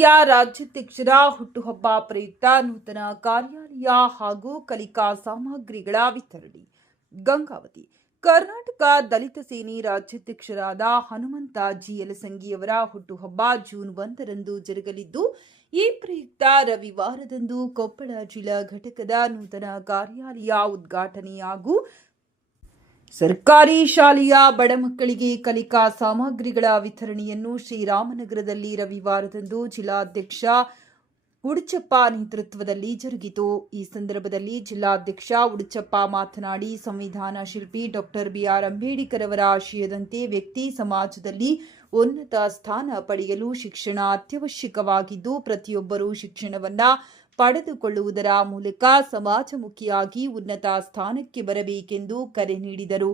ಕಾರ್ಯಾಲಯ ರಾಜ್ಯಾಧ್ಯಕ್ಷರ ಹುಟ್ಟುಹಬ್ಬ ಪ್ರಯುಕ್ತ ನೂತನ ಕಾರ್ಯಾಲಯ ಹಾಗೂ ಕಲಿಕಾ ಸಾಮಗ್ರಿಗಳ ವಿತರಣೆ. ಗಂಗಾವತಿ. ಕರ್ನಾಟಕ ದಲಿತ ಸೇನೆ ರಾಜ್ಯಾಧ್ಯಕ್ಷರಾದ ಹನುಮಂತ ಜಿಯಲಸಂಗಿಯವರ ಹುಟ್ಟುಹಬ್ಬ ಜೂನ್ 1ರಂದು ಜರುಗಲಿದ್ದು, ಈ ಪ್ರಯುಕ್ತ ರವಿವಾರದಂದು ಕೊಪ್ಪಳ ಜಿಲ್ಲಾ ಘಟಕದ ನೂತನ ಕಾರ್ಯಾಲಯ ಉದ್ಘಾಟನೆ ಹಾಗೂ ಸರ್ಕಾರಿ ಶಾಲೆಯ ಬಡ ಮಕ್ಕಳಿಗೆ ಕಲಿಕಾ ಸಾಮಗ್ರಿಗಳ ವಿತರಣೆಯನ್ನು ಶ್ರೀರಾಮನಗರದಲ್ಲಿ ರವಿವಾರದಂದು ಜಿಲ್ಲಾಧ್ಯಕ್ಷ ಉಡುಚಪ್ಪ ನೇತೃತ್ವದಲ್ಲಿ ಜರುಗಿತು. ಈ ಸಂದರ್ಭದಲ್ಲಿ ಜಿಲ್ಲಾಧ್ಯಕ್ಷ ಉಡುಚಪ್ಪ ಮಾತನಾಡಿ, ಸಂವಿಧಾನ ಶಿಲ್ಪಿ ಡಾಕ್ಟರ್ ಬಿಆರ್ ಅಂಬೇಡ್ಕರ್ ಅವರ ಆಶಯದಂತೆ ವ್ಯಕ್ತಿ ಸಮಾಜದಲ್ಲಿ ಉನ್ನತ ಸ್ಥಾನ ಪಡೆಯಲು ಶಿಕ್ಷಣ ಅತ್ಯವಶ್ಯಕವಾಗಿದ್ದು, ಪ್ರತಿಯೊಬ್ಬರೂ ಶಿಕ್ಷಣವನ್ನ ಪಡೆದುಕೊಳ್ಳುವುದರ ಮೂಲಕ ಸಮಾಜಮುಖಿಯಾಗಿ ಉನ್ನತ ಸ್ಥಾನಕ್ಕೆ ಬರಬೇಕೆಂದು ಕರೆ ನೀಡಿದರು.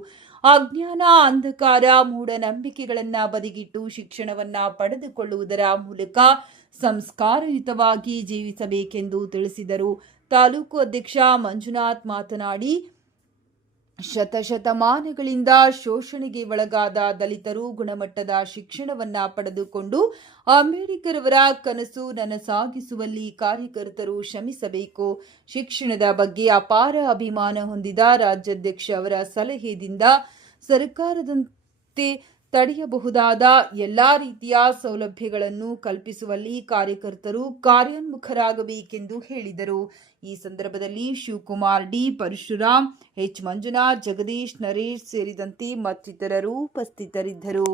ಅಜ್ಞಾನ, ಅಂಧಕಾರ, ಮೂಢನಂಬಿಕೆಗಳನ್ನು ಬದಿಗಿಟ್ಟು ಶಿಕ್ಷಣವನ್ನ ಪಡೆದುಕೊಳ್ಳುವುದರ ಮೂಲಕ ಸಂಸ್ಕಾರಯುತವಾಗಿ ಜೀವಿಸಬೇಕೆಂದು ತಿಳಿಸಿದರು. ತಾಲೂಕು ಅಧ್ಯಕ್ಷ ಮಂಜುನಾಥ್ ಮಾತನಾಡಿ, ಶತಶತಮಾನಗಳಿಂದ ಶೋಷಣೆಗೆ ಒಳಗಾದ ದಲಿತರು ಗುಣಮಟ್ಟದ ಶಿಕ್ಷಣವನ್ನ ಪಡೆದುಕೊಂಡು ಅಂಬೇಡ್ಕರ್ ಅವರ ಕನಸು ನನಸಾಗಿಸುವಲ್ಲಿ ಕಾರ್ಯಕರ್ತರು ಶ್ರಮಿಸಬೇಕು. ಶಿಕ್ಷಣದ ಬಗ್ಗೆ ಅಪಾರ ಅಭಿಮಾನ ಹೊಂದಿದ ರಾಜ್ಯಾಧ್ಯಕ್ಷ ಅವರ ಸಲಹೆಯಿಂದ ಸರ್ಕಾರದಂತೆ ತಡೆಯಬಹುದಾದ ಎಲ್ಲಾ ರೀತಿಯ ಸೌಲಭ್ಯಗಳನ್ನು ಕಲ್ಪಿಸುವಲ್ಲಿ ಕಾರ್ಯಕರ್ತರು ಕಾರ್ಯೋನ್ಮುಖರಾಗಬೇಕೆಂದು ಹೇಳಿದರು. ಈ ಸಂದರ್ಭದಲ್ಲಿ ಶಿವಕುಮಾರ್ ಡಿ, ಪರಶುರಾಮ್, ಎಚ್ ಮಂಜುನಾಥ್, ಜಗದೀಶ್, ನರೇಶ್ ಸೇರಿದಂತೆ ಮತ್ತಿತರರು ಉಪಸ್ಥಿತರಿದ್ದರು.